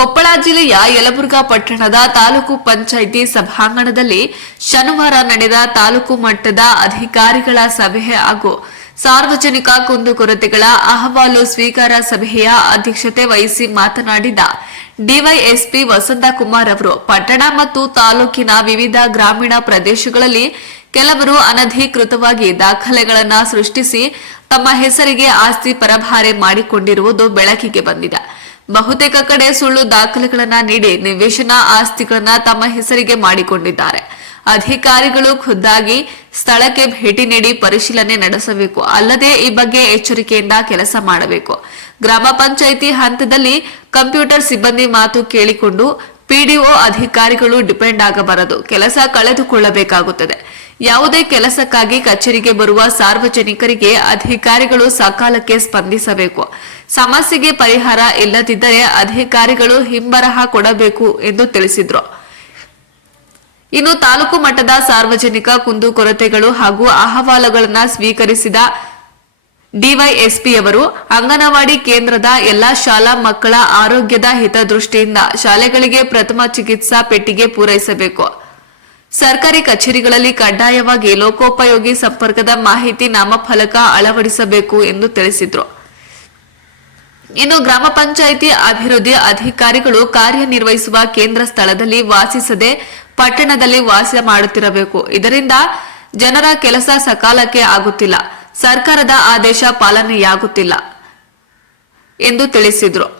ಕೊಪ್ಪಳ ಜಿಲ್ಲೆಯ ಯಲಬುರ್ಗಾ ಪಟ್ಟಣದ ತಾಲೂಕು ಪಂಚಾಯಿತಿ ಸಭಾಂಗಣದಲ್ಲಿ ಶನಿವಾರ ನಡೆದ ತಾಲೂಕು ಮಟ್ಟದ ಅಧಿಕಾರಿಗಳ ಸಭೆ ಹಾಗೂ ಸಾರ್ವಜನಿಕ ಕುಂದುಕೊರತೆಗಳ ಅಹವಾಲು ಸ್ವೀಕಾರ ಸಭೆಯ ಅಧ್ಯಕ್ಷತೆ ವಹಿಸಿ ಮಾತನಾಡಿದ ಡಿವೈಎಸ್ಪಿ ವಸಂತಕುಮಾರ್ ಅವರು, ಪಟ್ಟಣ ಮತ್ತು ತಾಲೂಕಿನ ವಿವಿಧ ಗ್ರಾಮೀಣ ಪ್ರದೇಶಗಳಲ್ಲಿ ಕೆಲವರು ಅನಧಿಕೃತವಾಗಿ ದಾಖಲೆಗಳನ್ನು ಸೃಷ್ಟಿಸಿ ತಮ್ಮ ಹೆಸರಿಗೆ ಆಸ್ತಿ ಪರಭಾರೆ ಮಾಡಿಕೊಂಡಿರುವುದು ಬೆಳಕಿಗೆ ಬಂದಿದೆ. ಬಹುತೇಕ ಕಡೆ ಸುಳ್ಳು ದಾಖಲೆಗಳನ್ನ ನೀಡಿ ನಿವೇಶನ ಆಸ್ತಿಗಳನ್ನ ತಮ್ಮ ಹೆಸರಿಗೆ ಮಾಡಿಕೊಂಡಿದ್ದಾರೆ. ಅಧಿಕಾರಿಗಳು ಖುದ್ದಾಗಿ ಸ್ಥಳಕ್ಕೆ ಭೇಟಿ ನೀಡಿ ಪರಿಶೀಲನೆ ನಡೆಸಬೇಕು. ಅಲ್ಲದೆ ಈ ಬಗ್ಗೆ ಎಚ್ಚರಿಕೆಯಿಂದ ಕೆಲಸ ಮಾಡಬೇಕು. ಗ್ರಾಮ ಪಂಚಾಯಿತಿ ಹಂತದಲ್ಲಿ ಕಂಪ್ಯೂಟರ್ ಸಿಬ್ಬಂದಿ ಮಾತು ಕೇಳಿಕೊಂಡು ಪಿಡಿಒ ಅಧಿಕಾರಿಗಳು ಡಿಪೆಂಡ್ ಆಗಬಾರದು. ಕೆಲಸ ಕಳೆದುಕೊಳ್ಳಬೇಕಾಗುತ್ತದೆ. ಯಾವುದೇ ಕೆಲಸಕ್ಕಾಗಿ ಕಚೇರಿಗೆ ಬರುವ ಸಾರ್ವಜನಿಕರಿಗೆ ಅಧಿಕಾರಿಗಳು ಸಕಾಲಕ್ಕೆ ಸ್ಪಂದಿಸಬೇಕು. ಸಮಸ್ಯೆಗೆ ಪರಿಹಾರ ಇಲ್ಲದಿದ್ದರೆ ಅಧಿಕಾರಿಗಳು ಹಿಂಬರಹ ಕೊಡಬೇಕು ಎಂದು ತಿಳಿಸಿದರು. ಇನ್ನು ತಾಲೂಕು ಮಟ್ಟದ ಸಾರ್ವಜನಿಕ ಕುಂದುಕೊರತೆಗಳು ಹಾಗೂ ಅಹವಾಲುಗಳನ್ನು ಸ್ವೀಕರಿಸಿದ ಡಿವೈಎಸ್ಪಿಯವರು ಅಂಗನವಾಡಿ ಕೇಂದ್ರದ ಎಲ್ಲಾ ಶಾಲಾ ಮಕ್ಕಳ ಆರೋಗ್ಯದ ಹಿತದೃಷ್ಟಿಯಿಂದ ಶಾಲೆಗಳಿಗೆ ಪ್ರಥಮ ಚಿಕಿತ್ಸಾ ಪೆಟ್ಟಿಗೆ ಪೂರೈಸಬೇಕು. ಸರ್ಕಾರಿ ಕಚೇರಿಗಳಲ್ಲಿ ಕಡ್ಡಾಯವಾಗಿ ಲೋಕೋಪಯೋಗಿ ಸಂಪರ್ಕದ ಮಾಹಿತಿ ನಾಮಫಲಕ ಅಳವಡಿಸಬೇಕು ಎಂದು ತಿಳಿಸಿದರು. ಇನ್ನು ಗ್ರಾಮ ಪಂಚಾಯಿತಿ ಅಭಿವೃದ್ಧಿ ಅಧಿಕಾರಿಗಳು ಕಾರ್ಯನಿರ್ವಹಿಸುವ ಕೇಂದ್ರ ಸ್ಥಳದಲ್ಲಿ ವಾಸಿಸದೆ ಪಟ್ಟಣದಲ್ಲಿ ವಾಸ ಮಾಡುತ್ತಿರಬೇಕು. ಇದರಿಂದ ಜನರ ಕೆಲಸ ಸಕಾಲಕ್ಕೆ ಆಗುತ್ತಿಲ್ಲ. ಸರ್ಕಾರದ ಆದೇಶ ಪಾಲನೆಯಾಗುತ್ತಿಲ್ಲ ಎಂದು ತಿಳಿಸಿದ್ರು.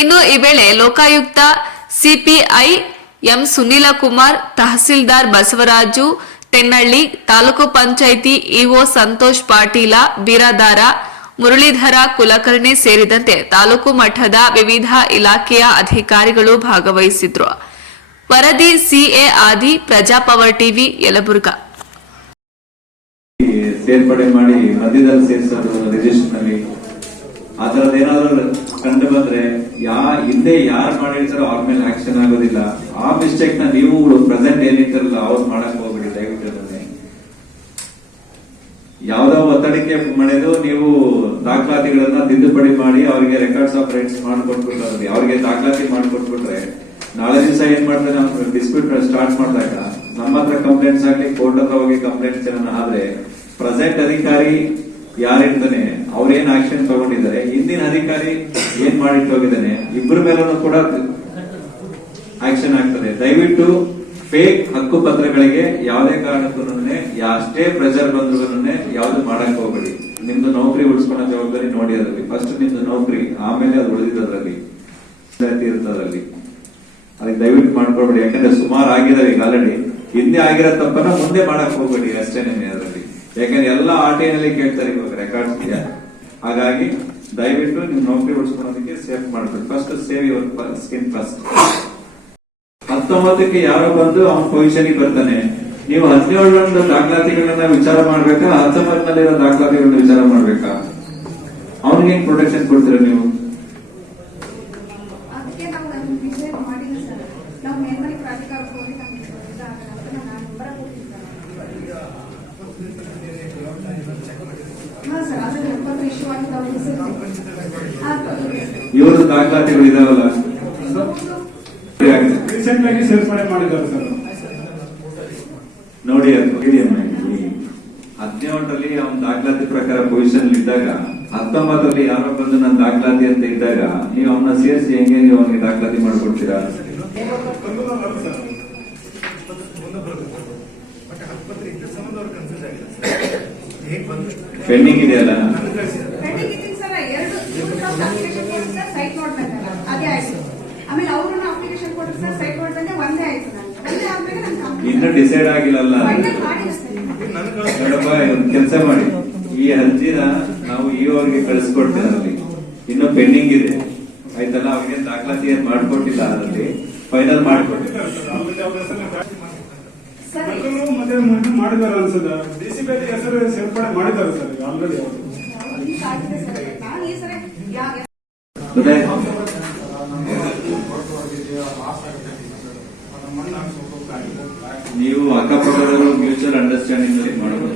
ಇನ್ನು ಈ ವೇಳೆ Lokayukta CPI M Sunil Kumar, tahsildar Basavaraju, Tennalli taluk panchayat EO Santosh Patil Biradar Muralidhar Kulkarni ಸೇರಿದಂತೆ ತಾಲೂಕು ಮಟ್ಟದ ವಿವಿಧ ಇಲಾಖೆಯ ಅಧಿಕಾರಿಗಳು ಭಾಗವಹಿಸಿದ್ರು. ವರದಿ ಸಿಎ ಆದಿ, ಪ್ರಜಾ ಪವರ್ ಟಿವಿ, ಯಲಬುರ್ಗ. ಸೇರ್ಪಡೆ ಮಾಡಿ ಮಧ್ಯದಲ್ಲಿ ಸೇರಿಸೋದು ರಿಜಿಸ್ಟರ್ನಲ್ಲಿ ಆ ಕಂಡು ಬಂದ್ರೆ ಯಾ, ಹಿಂದೆ ಯಾರು ಮಾಡಿರ್ತಾರೋ ಅವ್ರ ಮೇಲೆ ಆಕ್ಷನ್ ಆಗೋದಿಲ್ಲ. ಆ ಮಿಸ್ಟೇಕ್ನ ನೀವು ಪ್ರೆಸೆಂಟ್ ಏನಿರ್ತಾರಲ್ಲ ಅವ್ರು ಮಾಡಕ್ ಹೋಗ್ಬಿಡಿ, ದಯವಿಟ್ಟು ಯಾವ್ದೋ ಒತ್ತಡಕ್ಕೆ ಮಾಡಿದ್ರು ನೀವು ದಾಖಲಾತಿಗಳನ್ನ ತಿದ್ದುಪಡಿ ಮಾಡಿ ಅವರಿಗೆ ರೆಕಾರ್ಡ್ಸ್ ಆಫ್ ರೈಟ್ಸ್ ಮಾಡ್ಕೊಟ್ಬಿಟ್ರೆ ಅವ್ರಿಗೆ. ದಾಖಲಾತಿ ಮಾಡ್ಕೊಟ್ಬಿಟ್ರೆ ನಾಳೆ ದಿವಸ ಏನ್ ಮಾಡ್ತಾರೆ ನಮ್ ಡಿಸ್ಪ್ಯೂಟ್ ಸ್ಟಾರ್ಟ್ ಮಾಡಿದಾಗ ನಮ್ಮ ಹತ್ರ ಕಂಪ್ಲೇಂಟ್ಸ್ ಆಗ್ಲಿ ಕೋರ್ಟ್ ಹತ್ರ ಹೋಗಿ ಕಂಪ್ಲೇಂಟ್ಸ್ ಏನನ್ನ ಆದ್ರೆ ಪ್ರೆಸೆಂಟ್ ಅಧಿಕಾರಿ ಯಾರಿರ್ತಾನೆ ಅವ್ರೇನ್ ಆಕ್ಷನ್ ತಗೊಂಡಿದ್ದಾರೆ, ಹಿಂದಿನ ಅಧಿಕಾರಿ ಏನ್ ಮಾಡಿಟ್ಟು ಹೋಗಿದ್ದಾನೆ ಇಬ್ಬರ ಮೇಲೂ ಕೂಡ ಆಕ್ಷನ್ ಆಗ್ತದೆ. ದಯವಿಟ್ಟು ಫೇಕ್ ಹಕ್ಕು ಪತ್ರಗಳಿಗೆ ಯಾವುದೇ ಕಾರಣಕ್ಕೂ ಅಷ್ಟೇ ಪ್ರೆಷರ್ ಬಂದ್ರು ಯಾವ್ದು ಮಾಡಕ್ ಹೋಗ್ಬೇಡಿ. ನಿಮ್ದು ನೌಕರಿ ಉಳಿಸ್ಕೊಳ್ಳೋ ಜವಾಬ್ದಾರಿ ನೋಡಿ ಅದ್ರಲ್ಲಿ. ಫಸ್ಟ್ ನಿಮ್ದು ನೌಕರಿ, ಆಮೇಲೆ ಅದು ಉಳಿದಿದ್ದದ್ರಲ್ಲಿ ಇರ್ತದ್ರಲ್ಲಿ ಅದಕ್ಕೆ ದಯವಿಟ್ಟು ಮಾಡ್ಕೊಳ್ಬೇಡಿ. ಯಾಕಂದ್ರೆ ಸುಮಾರು ಆಗಿದಾವೆ ಈಗ ಆಲ್ರೆಡಿ ಹಿಂದೆ ಆಗಿರೋ ತಪ್ಪನ್ನ ಮುಂದೆ ಮಾಡಕ್ ಹೋಗ್ಬೇಡಿ ಅಷ್ಟೇನೆ ಯಾಕಂದ್ರೆ ಎಲ್ಲ ಆರ್ ಟಿ ನಲ್ಲಿ ಕೇಳ್ತಾರೆ ಇವಾಗ ರೆಕಾರ್ಡ್ಸ್ ಹಾಗಾಗಿ ದಯವಿಟ್ಟು ನಿಮ್ ನೌಕರಿ ಉಳಿಸ್ಕೊಳ್ಳೋದಕ್ಕೆ ಸೇವ್ ಮಾಡ್ಬೇಕು. First save your skin first ಹತ್ತೊಂಬತ್ತಕ್ಕೆ ಯಾರೋ ಬಂದು ಅವನ ಪೊಸಿಷನ್ ಬರ್ತಾನೆ. ನೀವು ಹದಿನೇಳು ದಾಖಲಾತಿಗಳನ್ನ ವಿಚಾರ ಮಾಡ್ಬೇಕಾ? ಹತ್ತೊಂಬತ್ತಲ್ಲಿರೋ ದಾಖಲಾತಿಗಳನ್ನ ವಿಚಾರ ಮಾಡ್ಬೇಕಾ? ಅವನಿಗೆ ಪ್ರೊಟೆಕ್ಷನ್ ಕೊಡ್ತೀರಾ ನೀವು ಅದಕ್ಕೆ ನಾವು ಅದನ್ನ ಡಿಸೈಡ್ ಮಾಡಿಲ್ಲ ಸರ್ ನಾವು ಮೇಲ್ಮನೆ ಪ್ರಾಧಿಕಾರಕ್ಕೆ ಹೋಗಿ ನಮ್ಗೆ ಇದಾಗಲ್ಲ ಅಂತ ನಾನು ನಂಬರ್ ಕೊಟ್ಟಿದ್ದೆ ಹಾ ಸರ್ ಅದು ಎಪ್ಪತ್ತು ಇಶ್ಯೂ ಇವ್ರದ್ದು ದಾಖಲಾತಿಗಳು ಇದಾವಲ್ಲ? ರೀಸೆಂಟ್ ಆಗಿ ಸೇರ್ಪಡೆ ಮಾಡಿದ್ದಾರೆ ಸರ್. ನೋಡಿ ಅದು. ಹದಿನೇಳರಲ್ಲಿ ಅವನ ದಾಖಲಾತಿ ಪ್ರಕಾರ ಪೊಸಿಷನ್ ಇದ್ದಾಗ ಹತ್ತೊಂಬತ್ತರಲ್ಲಿ ಯಾರೋ ಬಂದು ನನ್ನ ದಾಖಲಾತಿ ಅಂತ ಇದ್ದಾಗ ನೀವು ಅವನ್ನ ಸೇರಿಸಿ ಹೆಂಗೆ ನೀವು ಅವನಿಗೆ ದಾಖಲಾತಿ ಮಾಡ್ಕೊಡ್ತೀರಾ? ಪೆಂಡಿಂಗ್ ಇದೆಯಲ್ಲ ಎರಡು ಅಪ್ಲಿಕೇಶನ್ ಕೊಟ್ಟು ಸರ್ ಸೈಟ್ ನೋಡ್ಬೇಕಲ್ಲ. ಅದೇ ಆಯ್ತು. ಆಮೇಲೆ ಅವರು ಅಪ್ಲಿಕೇಶನ್ ಕೊಟ್ಟು ಸರ್ ಸೈಟ್ ನೋಡ್ಬೇಕೆ ಒಂದೇ ಆಯ್ತು ನನಗೆ. ಒಂದೇ ಆದ್ಮೇಲೆ ನಾನು ಇನ್ನು ಡಿಸೈಡ್ ಆಗಿಲ್ಲಲ್ಲ. ಫೈನಲ್ ಒಂದು ಕೆಲಸ ಮಾಡಿ. ಈ ಅರ್ಜಿನ ನಾವು ಈ ಅವ್ರಿಗೆ ಕಳಿಸ್ಕೊಡ್ತೇವೆ ಅಲ್ಲಿ. ಇನ್ನೂ ಪೆಂಡಿಂಗ್ ಇದೆ. ಆಯ್ತಲ್ಲ ಅವ್ರಿಗೆ ದಾಖಲಾತಿ ಏನ್ ಮಾಡ್ಕೊಟ್ಟಿಲ್ಲ ಅದರಲ್ಲಿ. ಫೈನಲ್ ಮಾಡ್ಕೊಟ್ಟಿಲ್ಲ ಮಾಡಿದಾರ ಅನ್ಸದ ಡಿ ಸಿ ಬಿ ಹೆಸರು ಸೇರ್ಪಡೆ ಮಾಡಿದ್ದಾರೆ ಸರ್ ಆಲ್ರೆಡಿ ಅವರು ಈಗ ಆಗಿದೆ ಸರ್ ನಾನು ಈ ಸರಿ ಯಾವ ನೀವು ಅಕ್ಕಪಕ್ಕದವರು ಮ್ಯೂಚುವಲ್ ಅಂಡರ್ಸ್ಟ್ಯಾಂಡಿಂಗ್ ಅಲ್ಲಿ ಮಾಡಬೇಕು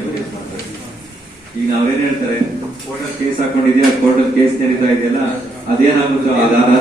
ಈಗ ನಾವೇನ್ ಹೇಳ್ತಾರೆ? ಕೋರ್ಟಲ್ ಕೇಸ್ ಹಾಕೊಂಡಿದ್ಯಾ? ಕೋರ್ಟಲ್ ಕೇಸ್ ನಡೀತಾ ಇದೆಯಲ್ಲ, ಅದೇನಾಗುತ್ತೋ ಅದಾದ